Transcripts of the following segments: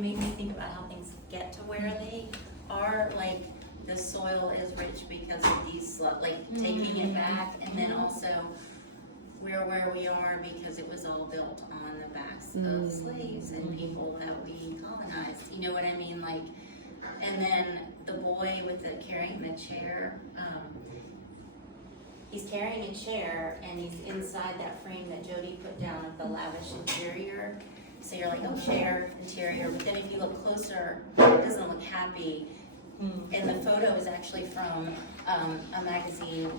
it made me think about how things get to where they are, like, the soil is rich because of these, like, taking it back, and then also we're where we are because it was all built on the backs of slaves and people that we colonized, you know what I mean, like, and then the boy with the carrying the chair, he's carrying a chair and he's inside that frame that Jody put down with the lavish interior. So you're like, oh, chair, interior, but then if you look closer, it doesn't look happy. And the photo is actually from a magazine,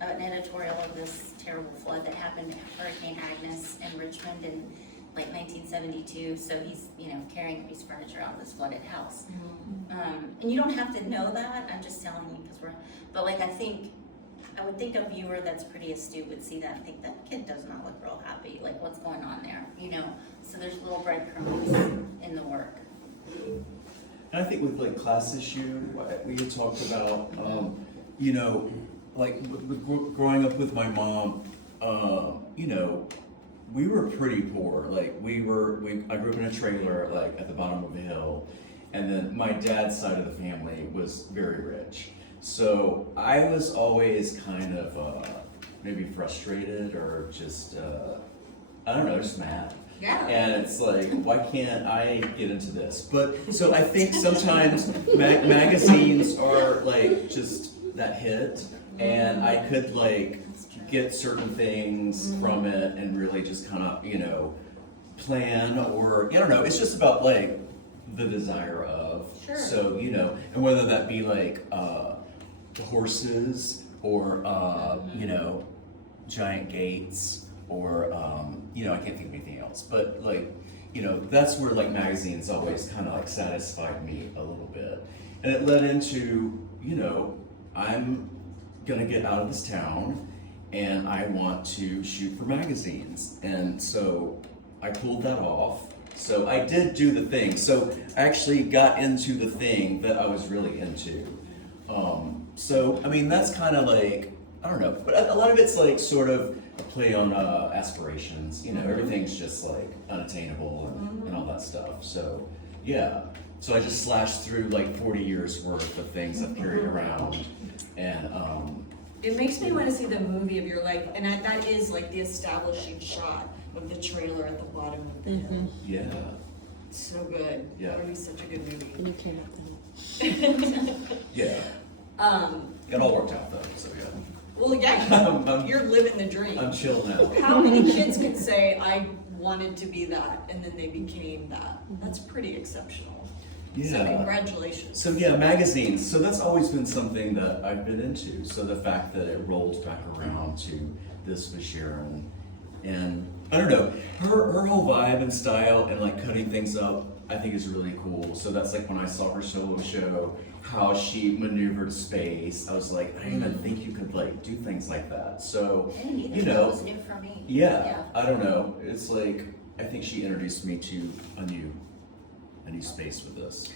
an editorial of this terrible flood that happened, Hurricane Agnes in Richmond in like 1972. So he's, you know, carrying a piece of furniture out of this flooded house. And you don't have to know that, I'm just telling you because but like I would think a viewer that's pretty astute would see that and think that kid does not look real happy, like what's going on there, you know? So there's little breadcrumbs in the work. And I think with like class issue, we had talked about, you know, like growing up with my mom, you know, we were pretty poor. Like I grew up in a trailer, like at the bottom of a hill, and then my dad's side of the family was very rich. So I was always kind of maybe frustrated or just, I don't know, just mad. Yeah. And it's like, why can't I get into this? But, so I think sometimes magazines are like just that hit, and I could like get certain things from it and really just kind of, you know, plan, or, I don't know, it's just about like the desire of. Sure. So, you know, and whether that be like horses or, you know, giant gates, or, you know, I can't think of anything else, but like, you know, that's where like magazines always kind of like satisfied me a little bit. And it led into, you know, I'm gonna get out of this town and I want to shoot for magazines. And so I pulled that off. So I did do the thing. So I actually got into the thing that I was really into. So, I mean, that's kind of like, I don't know, but a lot of it's like sort of a play on aspirations, you know, everything's just like unattainable and all that stuff. So, yeah. So I just slashed through like 40 years worth of things I've carried around. And, it makes me want to see the movie of your life, and that is like the establishing shot of the trailer at the bottom of the hill. yeah. So good. Yeah. That would be such a good movie. You can't. Yeah. Got all worked out though, so yeah. Well, yeah, you're living the dream. I'm chill now. How many kids can say, I wanted to be that, and then they became that? That's pretty exceptional. So Yeah. congratulations. So yeah, magazines. So that's always been something that I've been into. So the fact that it rolls back around to this with Sharon, and I don't know, her whole vibe and style and like cutting things up, I think is really cool. So that's like when I saw her solo show, how she maneuvered space. I was like, I didn't even think you could like do things like that. So, you That know, was new for me. yeah, I don't know. It's like, I think she introduced me to a new space with this.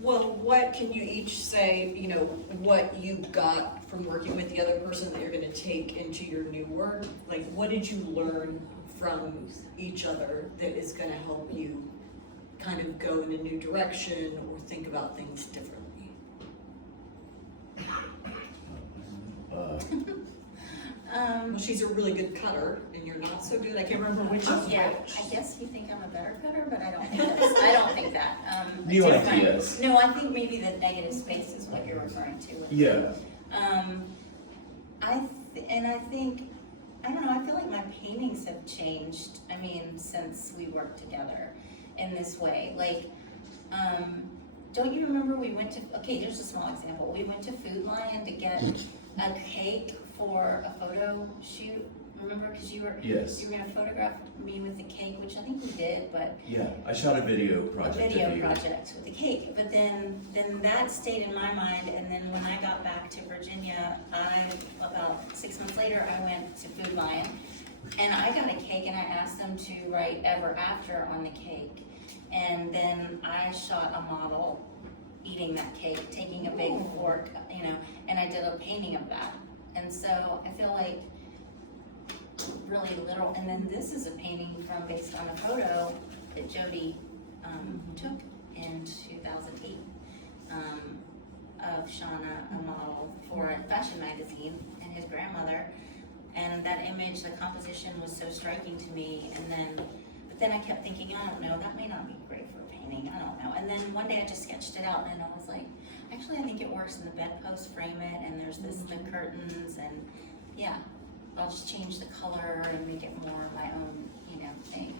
Well, what can you each say, you know, what you got from working with the other person that you're going to take into your new work? Like, what did you learn from each other that is going to help you kind of go in a new direction or think about things differently? Well, she's a really good cutter, and you're not so good. I can't remember which is Yeah, which. I guess you think I'm a better cutter, but I don't think that. New different- ideas. No, I think maybe the negative space is what you're referring to. Yeah. I think, I don't know, I feel like my paintings have changed, I mean, since we worked together in this way. Like, don't you remember we went to, okay, here's a small example. We went to Food Lion to get a cake for a photo shoot. Remember, because you were Yes. you were gonna photograph me with the cake, which I think we did, but Yeah, I shot a video a project. video of you. project with the cake. But then that stayed in my mind, and then when I got back to Virginia, about 6 months later, I went to Food Lion, and I got a cake, and I asked them to write ever after on the cake, and then I shot a model eating that cake, taking a big fork, you know, and I did a painting of that. And so I feel like really literal, and then this is a painting based on a photo that Jody took in 2008 of Shauna, a model for a fashion magazine, and his grandmother. And that image, the composition was so striking to me. But then I kept thinking, I don't know, that may not be great for painting. I don't know. And then one day I just sketched it out, and I was like, actually, I think it works in the bedpost, frame it, and there's the curtains, and yeah, I'll just change the color and make it more my own, thing.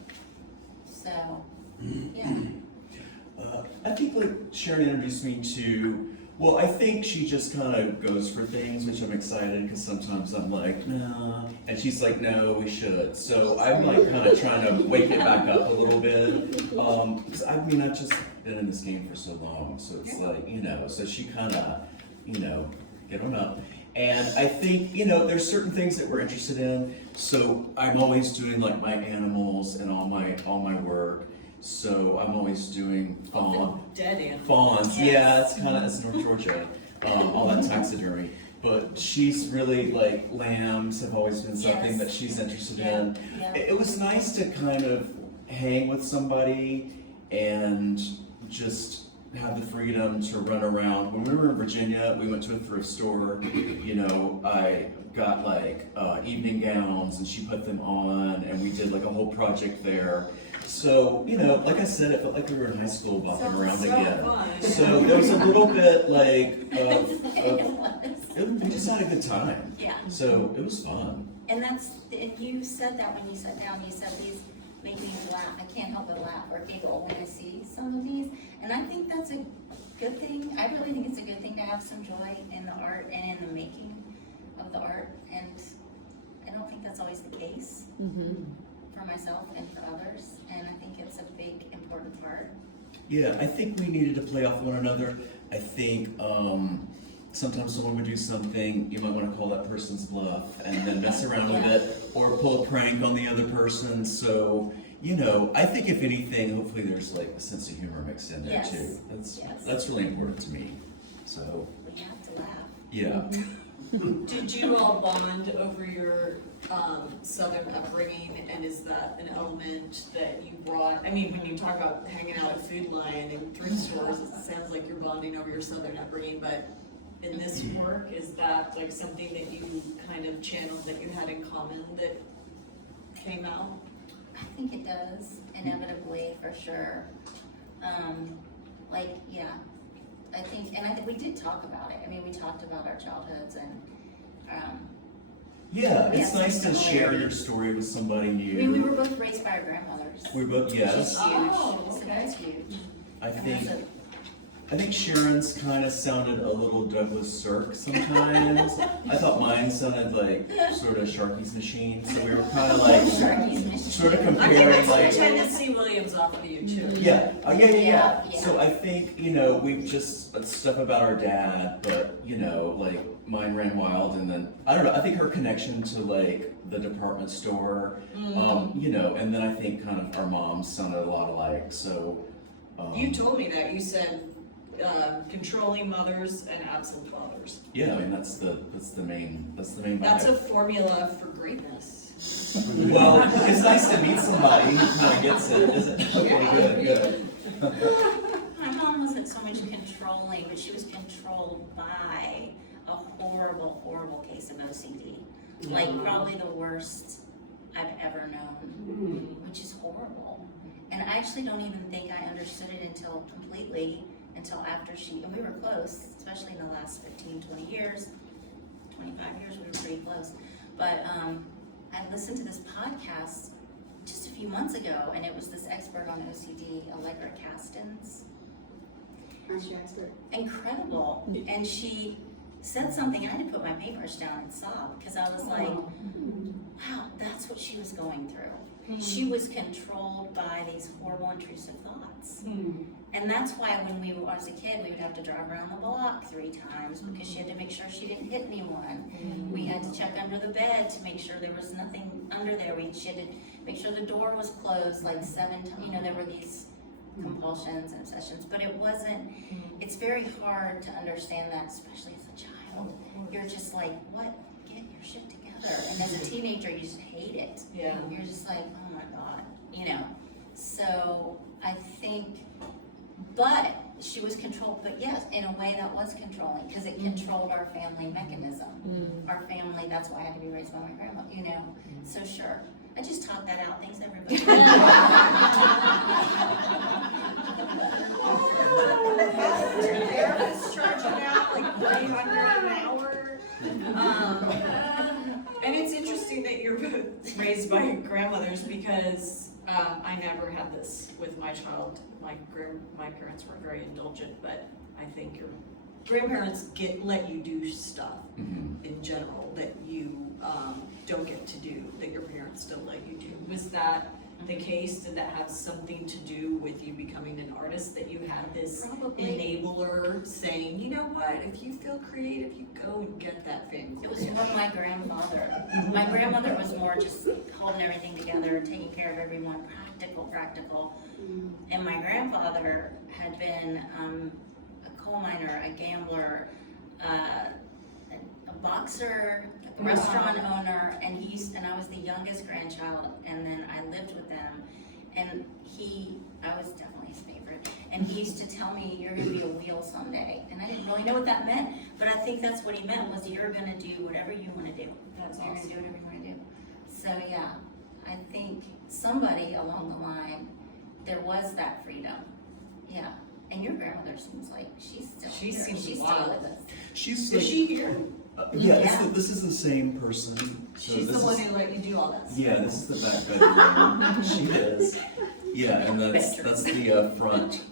So, yeah. I think like Sharon introduced me to, well, I think she just kind of goes for things, which I'm excited because sometimes I'm like, nah, and she's like, no, we should. So I'm like kind of trying to wake it back up a little bit. Because I've just been in this game for so long, so it's like, so she kind of, get on up. And I think, there's certain things that we're interested in. So I'm always doing like my animals and all my work. So I'm always doing dead animals. fawns. Yeah, it's kind of, it's North Georgia, all that taxidermy. But she's really like lambs have always been something that she's interested in. Yeah. It was nice to kind of hang with somebody and just have the freedom to run around. When we were in Virginia, we went to a thrift store. I got like evening gowns and she put them on and we did like a whole project there. So, like I said, it felt like we were in high school walking around again. Fun. So there was a little bit like, we just had a good time. Yeah. So it was fun. And you said that when you sat down, you said these make me laugh. I can't help but laugh or giggle when I see some of these. And I think that's a good thing. I really think it's a good thing to have some joy in the art and in the making of the art. And I don't think that's always the case for myself and for others. And I think it's a big, important part. Yeah, I think we needed to play off one another. I think sometimes someone would do something, you might want to call that person's bluff and then mess around with it or pull a prank on the other person. So, I think if anything, hopefully there's like a sense of humor mixed in there too. That's really important to me. So We have to laugh. yeah. Did you all bond over your Southern upbringing, and is that an element that you brought? When you talk about hanging out at Food Lion and thrift stores, it sounds like you're bonding over your Southern upbringing, but in this work, is that like something that you kind of channeled that you had in common that came out? I think it does, inevitably, for sure. I think we did talk about it. We talked about our childhoods and, Yeah, we it's had nice some to share your similarities. story with somebody new. We were both raised by our grandmothers. We're both, Which yes. is huge, Oh, so okay. that's huge. I And think that's I think Sharon's kind of sounded a little Douglas Sirk sometimes. I thought mine sounded like sort of Sharky's Machine, so we were kind of like sort of I comparing think like. it's Tennessee Williams off of you too. Yeah, yeah. Yeah. So I think, we've just stuff about our dad, but, like mine ran wild and then, I don't know, I think her connection to like the department store, and then I think kind of our moms sounded a lot alike, so. You told me that. You said controlling mothers and absent fathers. Yeah, that's the main vibe. That's a formula for greatness. Well, it's nice to meet somebody who kind of gets it, isn't it? Okay, good. My mom wasn't so much controlling, but she was controlled by a horrible, horrible case of OCD. Like probably the worst I've ever known, which is horrible. And I actually don't even think I understood it until after and we were close, especially in the last 15, 20 years, 25 years, we were pretty close. But I listened to this podcast just a few months ago, and it was this expert on OCD, Allegra Castens. How's your expert? Incredible. And she said something, and I had to put my papers down and sob, because I was like, wow, that's what she was going through. She was controlled by these horrible intrusive thoughts. And that's why when we were as a kid, we would have to drive around the block 3 times because she had to make sure she didn't hit anyone. We had to check under the bed to make sure there was nothing under there. She had to make sure the door was closed like 7 times. There were these compulsions and obsessions, but it wasn't, it's very hard to understand that, especially as a child. You're just like, what? Get your shit together. And as a teenager, you just hate it. Yeah. You're just like, oh my God, So I think, but she was controlled, but yes, in a way that was controlling, because it controlled our family mechanism. Our family, that's why I had to be raised by my grandma, you know, so sure. I just talked that out, thanks everybody. Therapist charging out like $300 an hour. And it's interesting that you're both raised by grandmothers because I never had this with my child. My parents weren't very indulgent, but I think your grandparents let you do stuff in general that you don't get to do, that your parents don't let you do. Was that the case? Did that have something to do with you becoming an artist, that you had this Probably. enabler saying, you know what, if you feel creative, you go and get that thing. It was more my grandfather. My grandmother was more just holding everything together, taking care of everyone, practical. And my grandfather had been a coal miner, a gambler, a boxer, a restaurant owner, and I was the youngest grandchild, and then I lived with them. And I was definitely his favorite. And he used to tell me, you're gonna be a wheel someday. And I didn't really know what that meant, but I think that's what he meant, was you're gonna do whatever you wanna do. That's You're awesome. gonna do whatever you wanna do. So yeah, I think somebody along the line, there was that freedom. Yeah. And your grandmother seems like she's still She here. seems She's wild. still with us. She's Is like, she here? yeah, Yeah. this is the same person. So She's this the one is- who let you do all that stuff. Yeah, this is the back bedroom. She is. Yeah, and that's the front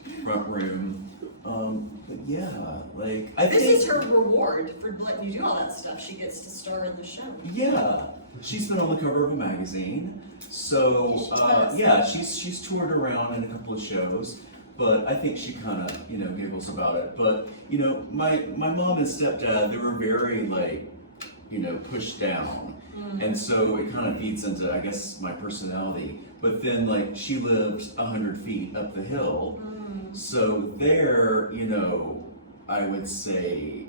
room. But yeah, like I think. This is her reward for letting you do all that stuff. She gets to star in the show. Yeah, she's been on the cover of a magazine. So yeah, she's toured around in a couple of shows. But I think she kind of, giggles about it. But, my mom and stepdad, they were very, pushed down. And so it kind of feeds into, I guess, my personality. But then, she lived 100 feet up the hill. So there, I would say,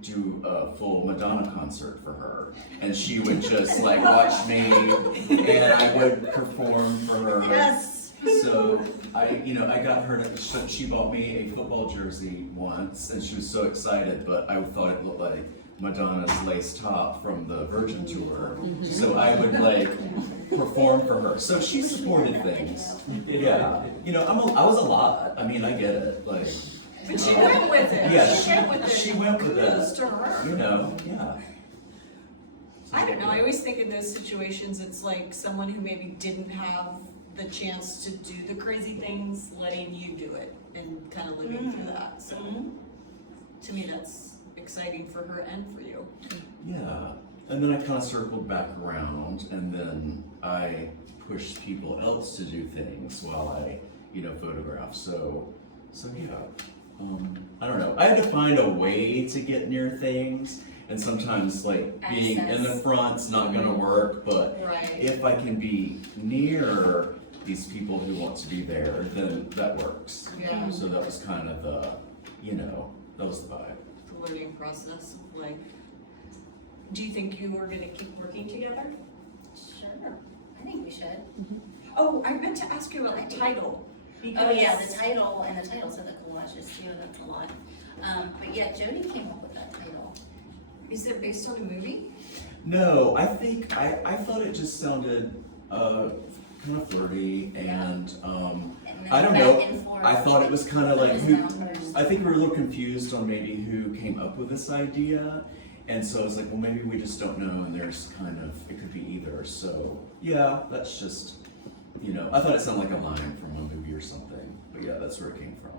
do a full Madonna concert for her. And she would just, watch me, and I would perform for her. Yes. So I got her to, she bought me a football jersey once, and she was so excited, but I thought it looked like Madonna's lace top from the Virgin tour. So I would perform for her. So she supported things. Yeah. I was a lot. I mean, I get it. But she went with it. Yeah, she went with it. she went with Kudos it. to her. Yeah. I don't know. I always think in those situations, it's like someone who maybe didn't have the chance to do the crazy things, letting you do it and kind of living through that. So to me, that's exciting for her and for you. Yeah. And then I kind of circled back around, and then I pushed people else to do things while I, photograph. So yeah. I don't know. I had to find a way to get near things, and sometimes being in the front's not gonna work, but Right. if I can be near these people who want to be there, then that works. Yeah. So that was kind of the, that was the vibe. The learning process of life. Do you think you are gonna keep working together? Sure, I think we should. Oh, I meant to ask you about the title. Oh yeah, the title, and the title said the collage is the collage. But yeah, Jody came up with that title. Is it based on a movie? No, I think, I thought it just sounded, kind of flirty, and, And then I don't back know. and forth. I thought it was kind of like It was who, numbers. I think we were a little confused on maybe who came up with this idea. And so I was like, well, maybe we just don't know, and there's kind of, it could be either. So yeah, that's just, I thought it sounded like a line from a movie or something. But yeah, that's where it came from.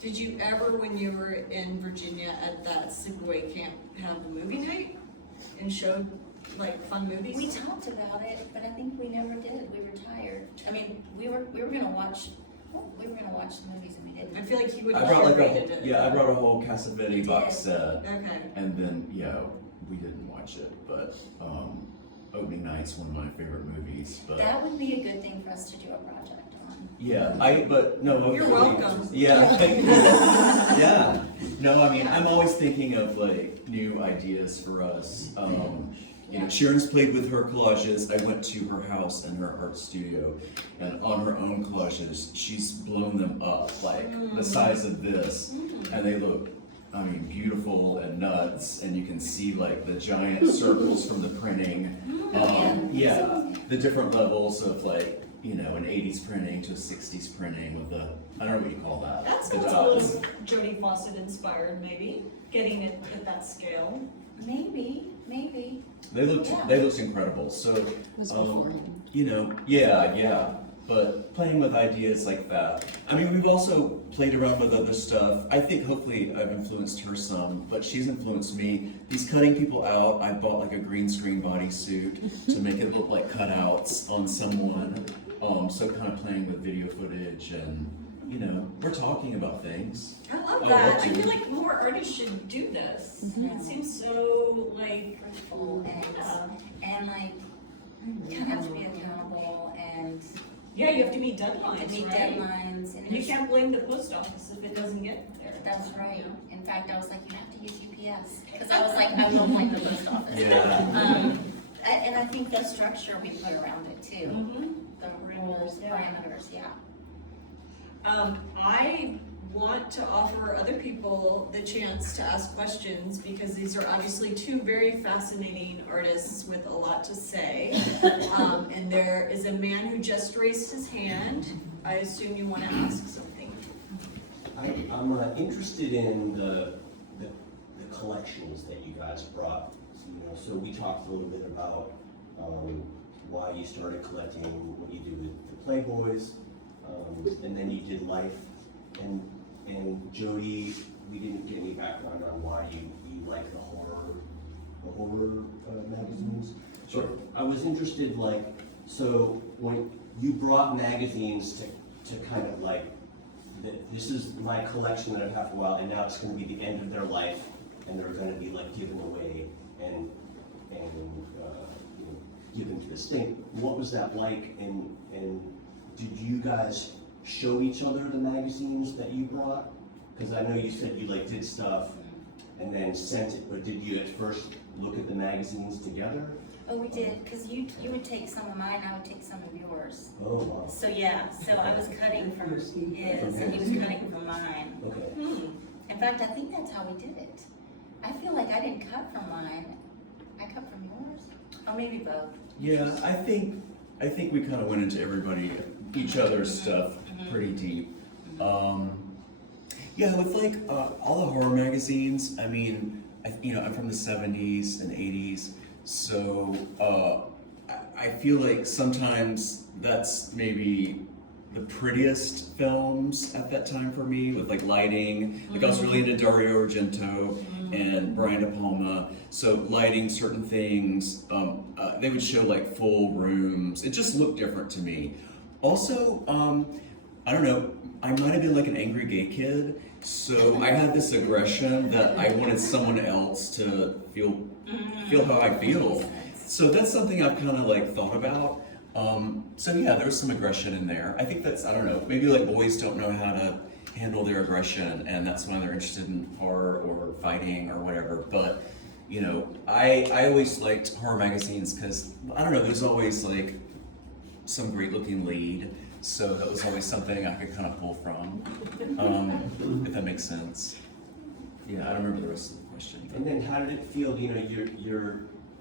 Did you ever, when you were in Virginia at that sleepaway camp, have a movie night and showed fun movies? We talked about it, but I think we never did. We were tired. I mean, we were gonna watch the movies and we didn't. I feel like you would I have brought rated it. I brought a whole Cassavetes box set. Okay. And then, we didn't watch it, but Opening Night's one of my favorite movies. But That would be a good thing for us to do a project on. yeah, but no. You're hopefully- welcome. Yeah, thank you. Yeah. No, I mean, I'm always thinking of new ideas for us. You know, Yeah. Sharon's played with her collages. I went to her house and her art studio, and on her own collages, she's blown them up like the size of this, and they look, I mean, beautiful and nuts, and you can see like the giant circles from the printing. Yeah, the different levels of like, you know, an 80s printing to a 60s printing with the, I don't know what you call that. That the sounds a dots. little Jody Fausett inspired, maybe, getting it at that scale. Maybe. They looked incredible. So, you know, yeah. But playing with ideas like that. I mean, we've also played around with other stuff. I think hopefully I've influenced her some, but she's influenced me. These cutting people out, I bought like a green screen bodysuit to make it look like cutouts on someone. So kind of playing with video footage and, you know, we're talking about things. I love Oh, that. that's I feel you. like more artists should do this. Mhm. It seems so like, Grateful and like, kind of have to be accountable and yeah, you have to meet deadlines, to meet right? deadlines. And you can't blame the post office if it doesn't get there. That's right. In fact, I was like, you have to use UPS, because I was like, I won't like the post office. Yeah. And I think the structure we put around it too, Mhm. the rules, parameters, yeah. I want to offer other people the chance to ask questions because these are obviously two very fascinating artists with a lot to say. And there is a man who just raised his hand. I assume you want to ask something. I'm interested in the collections that you guys brought. You know, so we talked a little bit about why you started collecting, what you did with the Playboys, and then you did Life. And Jody, we didn't get any background on why you like the horror magazines. Sure. I was interested, like, so when you brought magazines to kind of like, this is my collection that I've had for a while, and now it's going to be the end of their life, and they're going to be like given away and you know, given to this thing. What was that like? And did you guys show each other the magazines that you brought? Because I know you said you like did stuff and then sent it, but did you at first look at the magazines together? Oh, we did, because you would take some of mine, I would take some of yours. Oh, wow. So yeah, so I was cutting from his, and he was cutting from mine. Okay. In fact, I think that's how we did it. I feel like I didn't cut from mine, I cut from yours, or maybe both. Yeah, I think we kind of went into each other's stuff pretty deep. Yeah, with like all the horror magazines. I mean, I'm from the '70s and '80s, so I feel like sometimes that's maybe the prettiest films at that time for me, with like lighting. Like I was really into Dario Argento and Brian De Palma, so lighting certain things. They would show like full rooms. It just looked different to me. Also, I don't know, I might have been like an angry gay kid, so I had this aggression that I wanted someone else to feel how I feel. So that's something I've kind of like thought about. So yeah, there was some aggression in there. I think that's, I don't know, maybe like boys don't know how to handle their aggression, and that's why they're interested in horror or fighting or whatever. But you know, I always liked horror magazines because, I don't know, there's always like some great looking lead, so that was always something I could kind of pull from, if that makes sense. Yeah, I don't remember the rest of the question. And then how did it feel, you know,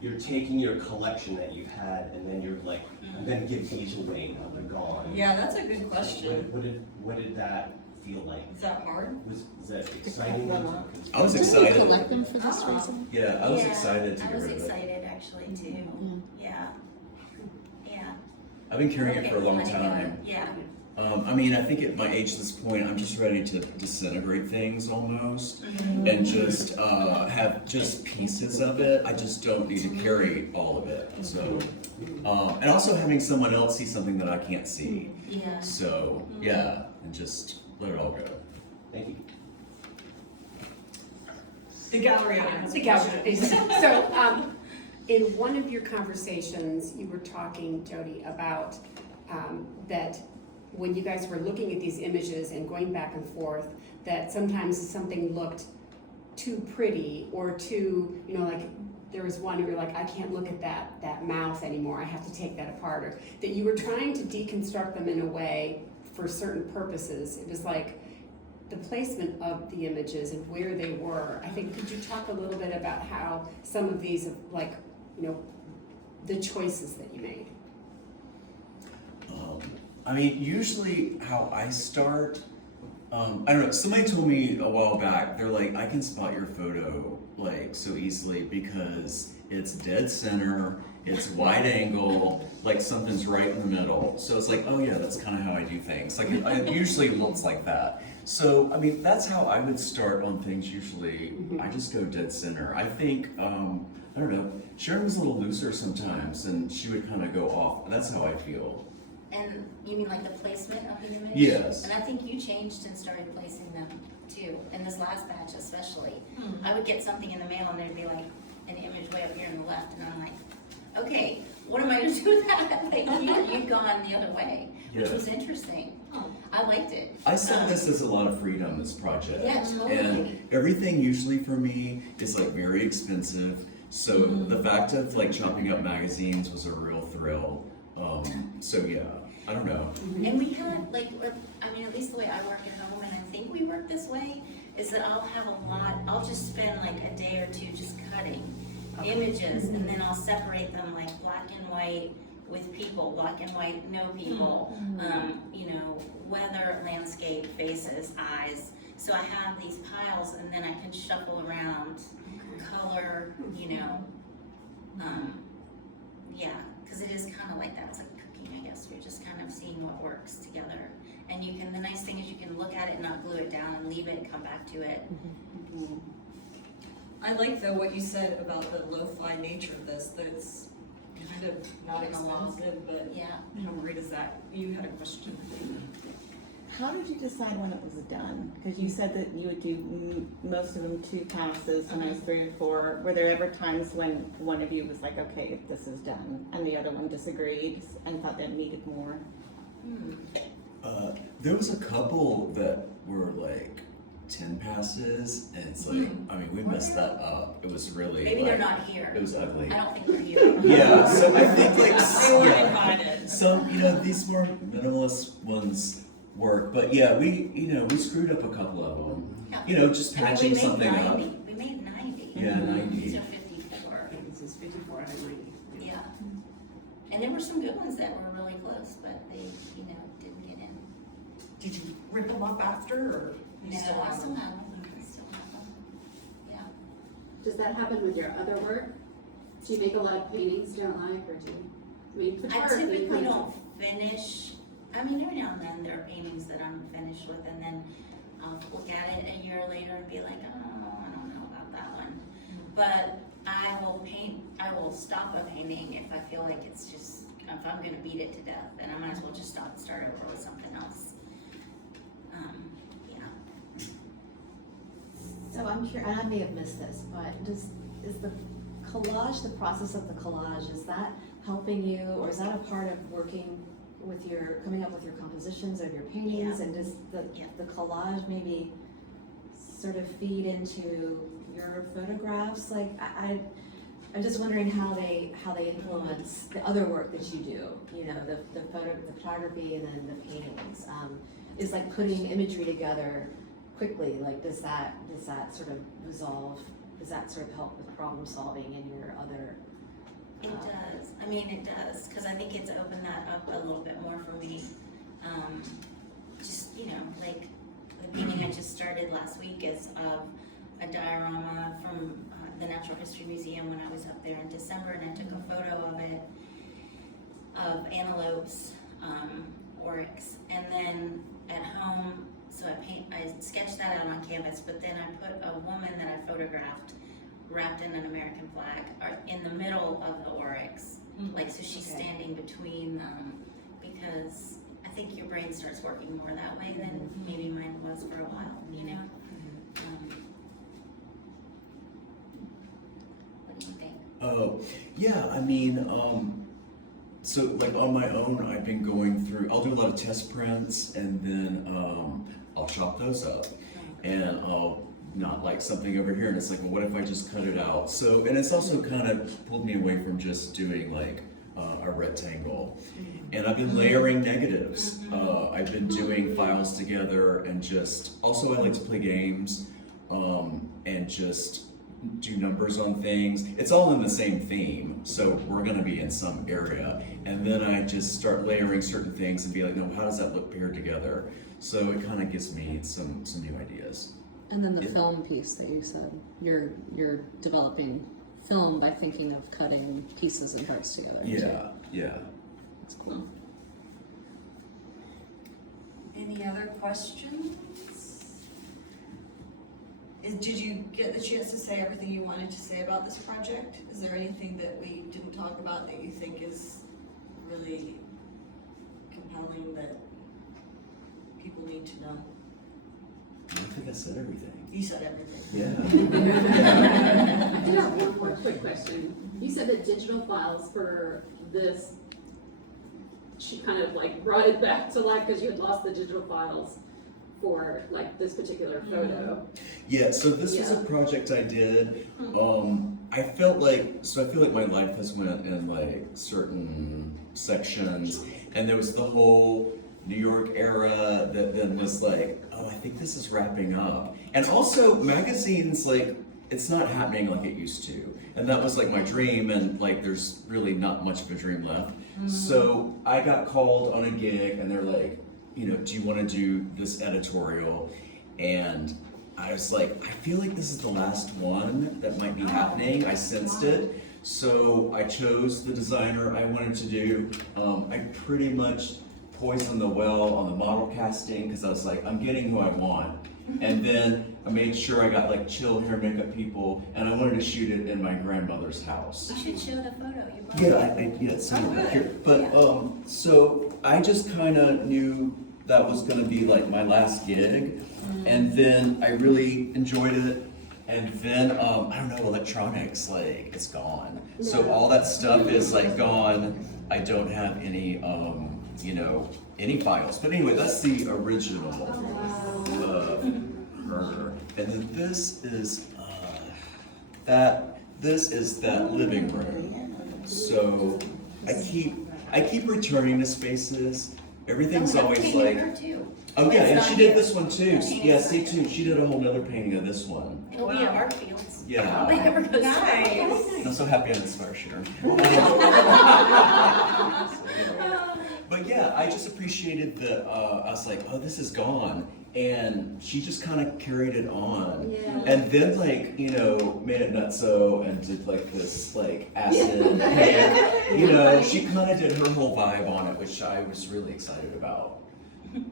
you're taking your collection that you've had and then you're like, I'm gonna give these away now, they're gone. Yeah, that's a good question. What did that feel like? Is that hard? Was that exciting? I was Did excited. you collect them for this Oh. reason? Yeah, I was excited to I get was rid of it. excited actually too, yeah. I've been carrying it for a long time. Yeah. I mean, I think at my age at this point, I'm just ready to disintegrate things almost, and just have just pieces of it. I just don't need to carry all of it. So, and also having someone else see something that I can't see. Yeah. So, yeah, and just let it all go. Thank you. The gallery audience. The gallery. So, in one of your conversations, you were talking, Jody, about that when you guys were looking at these images and going back and forth, that sometimes something looked too pretty or too, you know, like there was one where you're like, I can't look at that mouth anymore, I have to take that apart, or that you were trying to deconstruct them in a way for certain purposes. It was like the placement of the images and where they were. I think, could you talk a little bit about how some of these, like, you know, the choices that you made? I mean, usually how I start, I don't know, somebody told me a while back, they're like, I can spot your photo like so easily because it's dead center, it's wide angle, like something's right in the middle. So it's like, oh yeah, that's kind of how I do things. Like it usually looks like that. So, I mean, that's how I would start on things usually. I just go dead center. I think, I don't know, Sharon was a little looser sometimes and she would kind of go off. That's how I feel. And you mean like the placement of the image? Yes. And I think you changed and started placing them too, in this last batch especially. I would get something in the mail and there'd be like an image way up here on the left, and I'm like, okay, what am I gonna do with that? Like you'd gone the other way, which Yeah. was interesting. I liked it. I saw this as a lot of freedom, this project. Yeah, totally. And everything usually for me is like very expensive. So the fact of like chopping up magazines was a real thrill. So yeah, I don't know. And we had like, I mean, at least the way I work at home, and I think we work this way, is that I'll have a lot, I'll just spend like a day or two just cutting images, and then I'll separate them like black and white with people, black and white, no people, you know, weather, landscape, faces, eyes. So I have these piles, and then I can shuffle around, color, you know, yeah, because it is kind of like that. It's like cooking, I guess. You're just kind of seeing what works together. And you can, the nice thing is you can look at it and not glue it down and leave it and come back to it. I like though what you said about the lo-fi nature of this, that it's kind of not expensive, but Yeah. how great is that? You had a question. How did you decide when it was done? Because you said that you would do most of them 2 passes, sometimes 3 or 4. Were there ever times when one of you was like, okay, this is done, and the other one disagreed and thought that needed more? There was a couple that were like 10 passes, and it's like, I mean, we messed that up. It was really Maybe like, they're not here. It was ugly. I don't think they're here. Yeah, so I think like They were yeah, invited. some, you know, these more minimalist ones work, but yeah, we screwed up a couple of them. Yeah. You know, just I mean, patching we made something 90. up. We made 90. Yeah, 90. These are 54. This is 54 out of 90. Yeah. And there were some good ones that were really close, but they, you know, didn't get in. Did you rip them up after, or you No, still I have still them? have them. I still have them. Yeah. Does that happen with your other work? Do you make a lot of paintings you don't like, or do you, I mean, I photography typically comes- don't finish, I mean, every now and then there are paintings that I'm finished with, and then I'll look at it a year later and be like, oh, I don't know about that one. But I will stop a painting if I feel like it's just, if I'm gonna beat it to death, then I might as well just stop and start over with something else. Yeah. So I'm curious, and I may have missed this, but is the collage, the process of the collage, is that helping you, or is that a part of working with coming up with your compositions of your paintings? Yeah. And does Yeah. the collage maybe sort of feed into your photographs? Like, I'm just wondering how they influence the other work that you do, you know, the photography and then the paintings. Is like putting imagery together quickly, like does that sort of resolve, does that sort of help with problem solving in your other? It does. I mean, it does, because I think it's opened that up a little bit more for me. Just, you know, like the painting I just started last week is of a diorama from the Natural History Museum when I was up there in December, and I took a photo of it, of antelopes, oryx, and then at home, so I sketched that out on canvas, but then I put a woman that I photographed wrapped in an American flag in the middle of the oryx. Like, so she's Okay. standing between them, because I think your brain starts working more that way than maybe mine was for a while, you know? What do you think? Oh, yeah, I mean, so like on my own, I've been going through, I'll do a lot of test prints, and then I'll chop those up, and I'll not like something over here, and it's like, well, what if I just cut it out? So, and it's also kind of pulled me away from just doing like a rectangle. And I've been layering negatives. I've been doing files together, and just, also I like to play games, and just do numbers on things. It's all in the same theme, so we're gonna be in some area. And then I just start layering certain things and be like, no, how does that look paired together? So it kind of gives me some new ideas. And then the Yeah. film piece that you said, you're developing film by thinking of cutting pieces and parts together. Yeah. That's cool. Any other questions? Did you get the chance to say everything you wanted to say about this project? Is there anything that we didn't talk about that you think is really compelling that people need to know? I think I said everything. You said everything. Yeah. I do have one more quick question. You said that digital files for this, she kind of like brought it back to life because you had lost the digital files for like this particular photo. Yeah, so this was a Yeah. project I did. I felt like my life has went in like certain sections, and there was the whole New York era that then was like, oh, I think this is wrapping up. And also magazines, like, it's not happening like it used to. And that was like my dream, and like there's really not much of a dream left. So I got called on a gig, and they're like, you know, do you want to do this editorial? And I was like, I feel like this is the last one that might be happening. I sensed it. So I chose the designer I wanted to do. I pretty much poisoned the well on the model casting, because I was like, I'm getting who I want. And then I made sure I got like chill hair makeup people, and I wanted to shoot it in my grandmother's house. You should show the photo. You brought Yeah, it's here. But so I just kind of knew that was going to be like my last gig, and then I really enjoyed it. And then I don't know, electronics, like, it's gone. So all that stuff is like gone. I don't have any any files. But anyway, that's the original her. And then this is that living room. So I keep returning to spaces. Everything's always like, oh yeah, and she did this one too. Yeah, stay tuned. She did a whole nother painting of this one. It'll be at art fields. Yeah. Nobody ever goes Nice. I'm so happy I'm inspired, Sharon. But yeah, I just appreciated the, I was like, oh, this is gone. And she just kind of carried it on. Yeah. And then like, made it nutso and did like this like acid paint. She kind of did her whole vibe on it, which I was really excited about.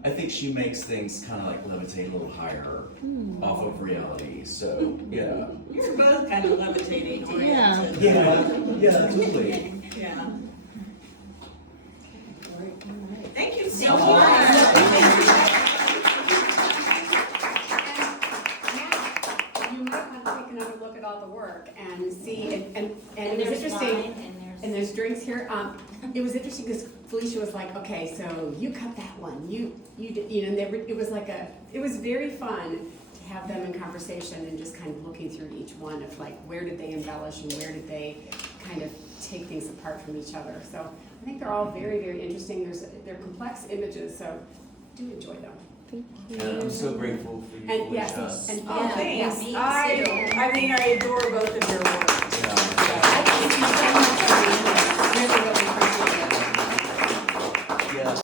I think she makes things kind of like levitate a little higher off of reality. So yeah. You're both kind of levitating. Yeah. Yeah, totally. Yeah. Thank you so Thank you. much. You might want to take another look at all the work and see, and it was there's interesting. wine, And there's drinks here. It was interesting because Felicia was like, okay, so you cut that one, you did, and it was like it was very fun to have them in conversation and just kind of looking through each one of like, where did they embellish and where did they kind of take things apart from each other. So I think they're all very, very interesting. They're complex images, so do enjoy them. And I'm so grateful for you. And yes, Felicia. and Oh, thanks. me too. I adore both of your work. Yeah. Thank you so much.